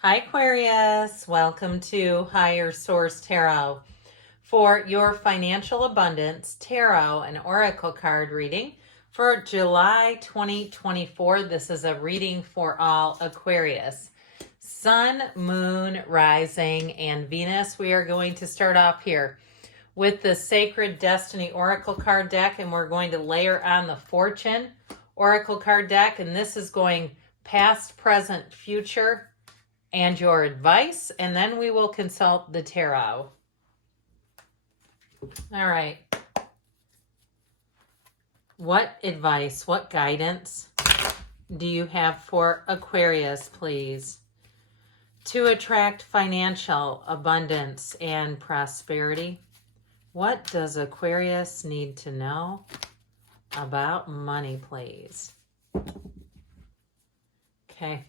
Hi, Aquarius. Welcome to Higher Source Tarot. For your financial abundance tarot and oracle card reading for July 2024. This is a reading for all Aquarius. Sun, Moon, Rising, and Venus. We are going to start off here with the Sacred Destiny Oracle card deck, and we're going to layer on the Fortune Oracle card deck, and this is going past, present, future, and your advice, and then we will consult the tarot. All right. What advice, what guidance do you have for Aquarius, please, to attract financial abundance and prosperity? What does Aquarius need to know about money, please? Okay.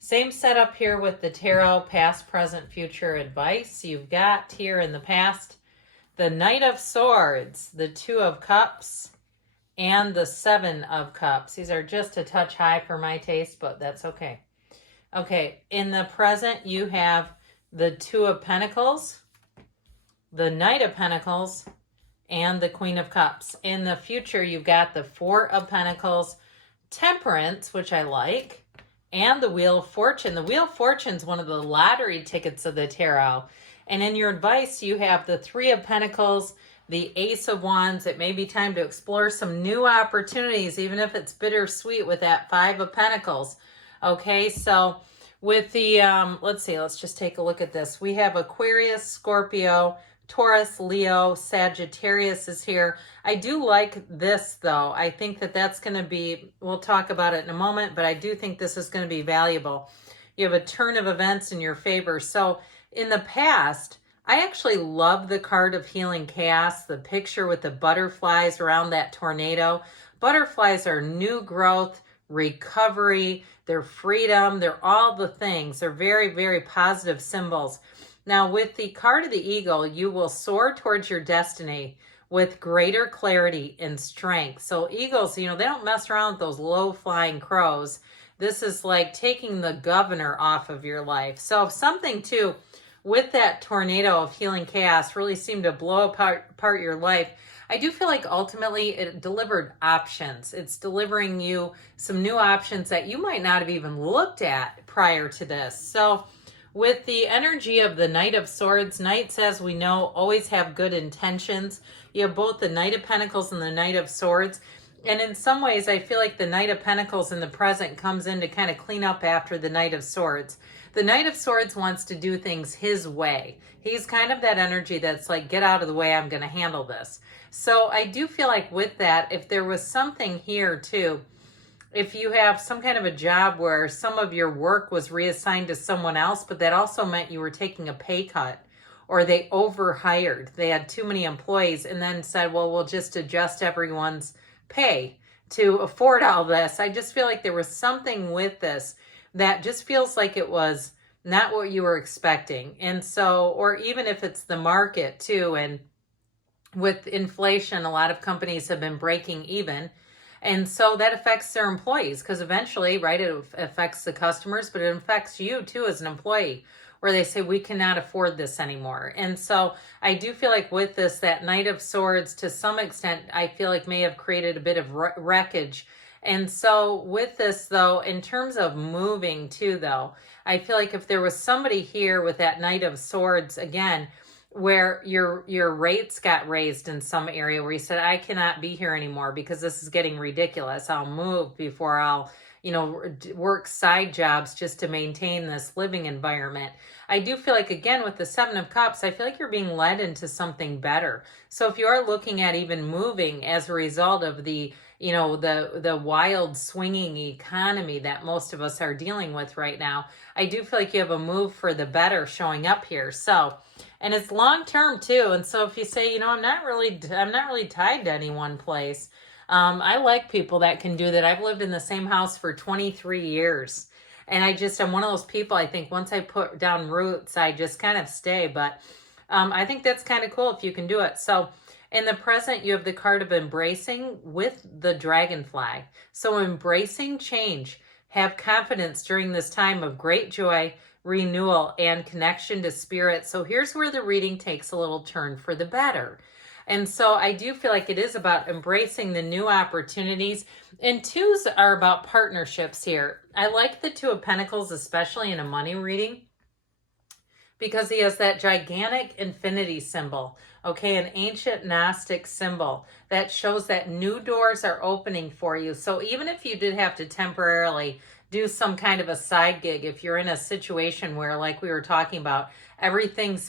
Same setup here with the tarot, past, present, future advice. You've got here in the past the Knight of Swords, the Two of Cups, and the Seven of Cups. These are just a touch high for my taste, but that's okay. Okay, in the present, you have the Two of Pentacles, the Knight of Pentacles, and the Queen of Cups. In the future, you've got the Four of Pentacles, Temperance, which I like, and the Wheel of Fortune. The Wheel of Fortune is one of the lottery tickets of the tarot. And in your advice, you have the Three of Pentacles, the Ace of Wands. It may be time to explore some new opportunities, even if it's bittersweet with that Five of Pentacles. Okay, so with the, let's just take a look at this. We have Aquarius, Scorpio, Taurus, Leo, Sagittarius is here. I do like this, though. I think that that's going to be, we'll talk about it in a moment, but I do think this is going to be valuable. You have a turn of events in your favor. So in the past, I actually love the card of Healing Chaos, the picture with the butterflies around that tornado. Butterflies are new growth, recovery, they're freedom, they're all the things. They're very, very positive symbols. Now, with the card of the eagle, you will soar towards your destiny with greater clarity and strength. So eagles, they don't mess around with those low-flying crows. This is like taking the governor off of your life. So if something, too, with that tornado of Healing Chaos really seemed to blow apart your life, I do feel like ultimately it delivered options. It's delivering you some new options that you might not have even looked at prior to this. So with the energy of the Knight of Swords, knights, as we know, always have good intentions. You have both the Knight of Pentacles and the Knight of Swords. And in some ways, I feel like the Knight of Pentacles in the present comes in to kind of clean up after the Knight of Swords. The Knight of Swords wants to do things his way. He's kind of that energy that's like, get out of the way, I'm going to handle this. So I do feel like with that, if there was something here too, if you have some kind of a job where some of your work was reassigned to someone else, but that also meant you were taking a pay cut, or they overhired, they had too many employees, and then said, well, we'll just adjust everyone's pay to afford all this. I just feel like there was something with this that just feels like it was not what you were expecting. And so, or even if it's the market too, and with inflation, a lot of companies have been breaking even. And so that affects their employees, because eventually, right, it affects the customers, but it affects you too as an employee, where they say, we cannot afford this anymore. And so I do feel like with this, that Knight of Swords, to some extent, I feel like may have created a bit of wreckage. And so with this, though, in terms of moving too, though, I feel like if there was somebody here with that Knight of Swords, again, where your rates got raised in some area where you said, I cannot be here anymore because this is getting ridiculous. I'll move before I'll, work side jobs just to maintain this living environment. I do feel like, again, with the Seven of Cups, I feel like you're being led into something better. So if you are looking at even moving as a result of the the wild swinging economy that most of us are dealing with right now, I do feel like you have a move for the better showing up here. So, and it's long term too. And so if you say, I'm not really tied to any one place. I like people that can do that. I've lived in the same house for 23 years. And I'm one of those people, I think once I put down roots, I just kind of stay. But I think that's kind of cool if you can do it. So in the present, you have the card of embracing with the dragonfly. So embracing change, Have confidence during this time of great joy, renewal, and connection to spirit. So here's where the reading takes a little turn for the better. And so I do feel like it is about embracing the new opportunities. And twos are about partnerships here. I like the Two of Pentacles, especially in a money reading, because he has that gigantic infinity symbol, okay, an ancient Gnostic symbol that shows that new doors are opening for you. So even if you did have to temporarily do some kind of a side gig, if you're in a situation where, like we were talking about,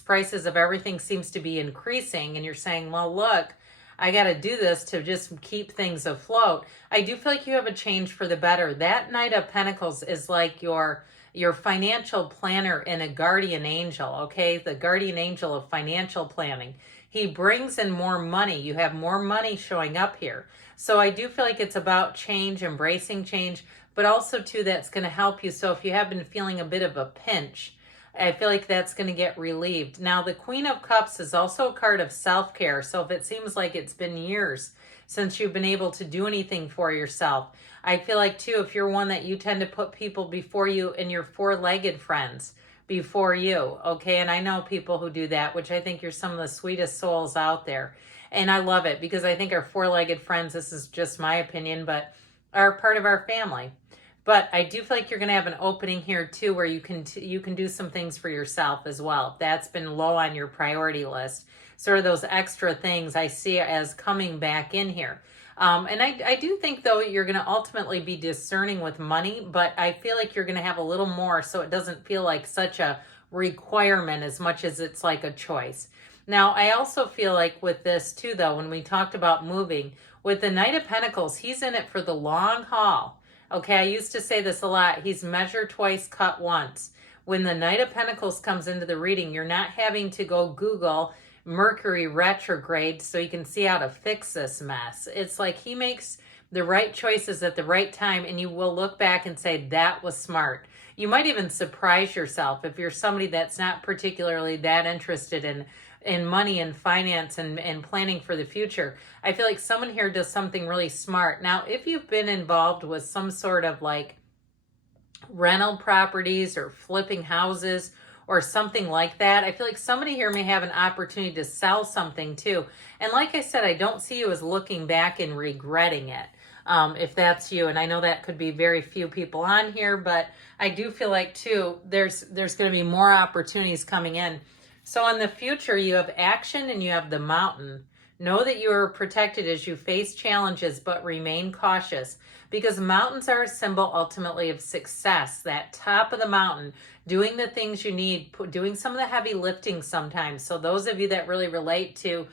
prices of everything seems to be increasing, and you're saying, well, look, I got to do this to just keep things afloat. I do feel like you have a change for the better. That Knight of Pentacles is like your financial planner and a guardian angel, okay? The guardian angel of financial planning. He brings in more money. You have more money showing up here. So I do feel like it's about change, embracing change, but also too, that's going to help you. So if you have been feeling a bit of a pinch, I feel like that's going to get relieved. Now, the Queen of Cups is also a card of self-care. So if it seems like it's been years since you've been able to do anything for yourself, I feel like too, if you're one that you tend to put people before you and your four-legged friends before you, okay? And I know people who do that, which I think you're some of the sweetest souls out there. And I love it because I think our four-legged friends, this is just my opinion, but are part of our family. But I do feel like you're going to have an opening here too, where you can do some things for yourself as well. That's been low on your priority list. Sort of those extra things I see as coming back in here. And I do think, though, you're going to ultimately be discerning with money, but I feel like you're going to have a little more, so it doesn't feel like such a requirement as much as it's like a choice. Now, I also feel like with this too, though, when we talked about moving, with the Knight of Pentacles, he's in it for the long haul. Okay, I used to say this a lot. He's measure twice, cut once. When the Knight of Pentacles comes into the reading, you're not having to go Google Mercury retrograde so you can see how to fix this mess. It's like he makes the right choices at the right time, and you will look back and say, that was smart. You might even surprise yourself if you're somebody that's not particularly that interested in money and finance and planning for the future. I feel like someone here does something really smart. Now, if you've been involved with some sort of like rental properties or flipping houses or something like that, I feel like somebody here may have an opportunity to sell something too. And like I said, I don't see you as looking back and regretting it. If that's you, and I know that could be very few people on here, but I do feel like too, there's going to be more opportunities coming in. So in the future, you have action and you have the mountain. Know that you are protected as you face challenges, but remain cautious, because mountains are a symbol ultimately of success. That top of the mountain, doing the things you need, doing some of the heavy lifting sometimes. So those of you that really relate to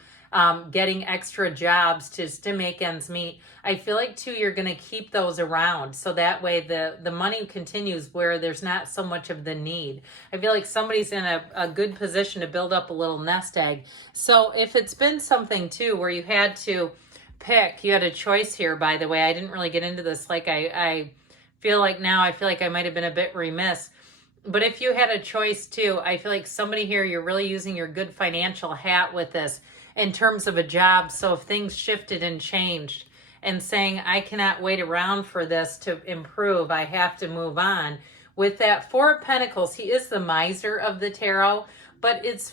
getting extra jobs to make ends meet, I feel like too, you're going to keep those around. So that way the money continues where there's not so much of the need. I feel like somebody's in a good position to build up a little nest egg. So if it's been something too, where you had to pick, you had a choice here, by the way, I didn't really get into this. Like I feel like now, I feel like I might've been a bit remiss, but if you had a choice too, I feel like somebody here, you're really using your good financial hat with this in terms of a job. So if things shifted and changed and saying, I cannot wait around for this to improve, I have to move on. With that Four of Pentacles, he is the miser of the tarot, but it's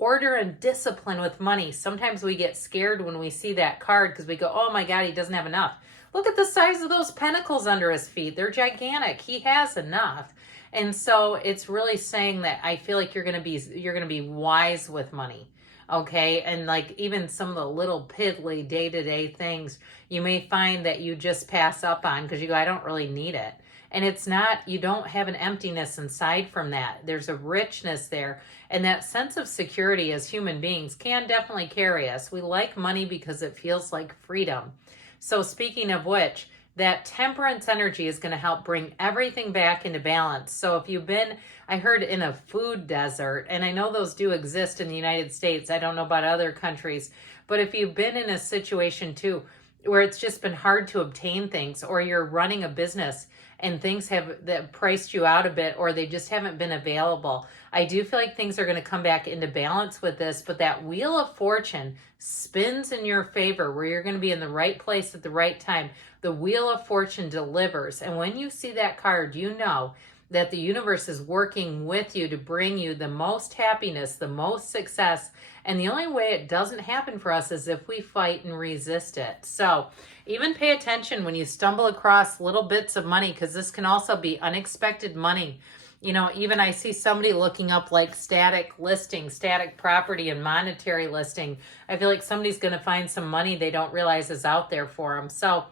order and discipline with money. Sometimes we get scared when we see that card because we go, oh my God, he doesn't have enough. Look at the size of those pentacles under his feet. They're gigantic. He has enough. And so it's really saying that I feel like you're going to be wise with money. Okay. And like even some of the little piddly day-to-day things, you may find that you just pass up on because you go, I don't really need it. And it's not, you don't have an emptiness inside from that. There's a richness there. And that sense of security as human beings can definitely carry us. We like money because it feels like freedom. So speaking of which, that temperance energy is going to help bring everything back into balance. So if you've been, I heard, in a food desert, and I know those do exist in the United States. I don't know about other countries, but if you've been in a situation too, where it's just been hard to obtain things, or you're running a business and things have that priced you out a bit, or they just haven't been available. I do feel like things are going to come back into balance with this, but that Wheel of Fortune spins in your favor where you're going to be in the right place at the right time. The Wheel of Fortune delivers. And when you see that card, you know that the universe is working with you to bring you the most happiness, the most success. And the only way it doesn't happen for us is if we fight and resist it. So even pay attention when you stumble across little bits of money, because this can also be unexpected money. You know, even I see somebody looking up like static listing, static property and monetary listing. I feel like somebody's going to find some money they don't realize is out there for them. So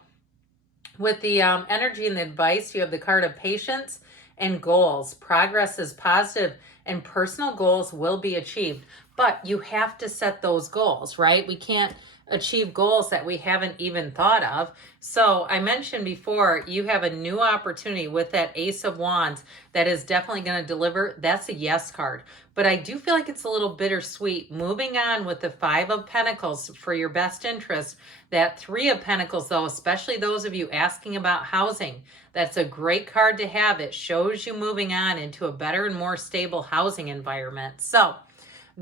with the energy and the advice, you have the card of patience and goals. Progress is positive and personal goals will be achieved. But you have to set those goals, right? We can't achieve goals that we haven't even thought of. So I mentioned before, you have a new opportunity with that Ace of Wands that is definitely going to deliver. That's a yes card. But I do feel like it's a little bittersweet. Moving on with the Five of Pentacles for your best interest. That Three of Pentacles, though, especially those of you asking about housing, that's a great card to have. It shows you moving on into a better and more stable housing environment. So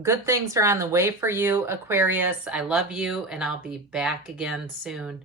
good things are on the way for you, Aquarius. I love you, and I'll be back again soon.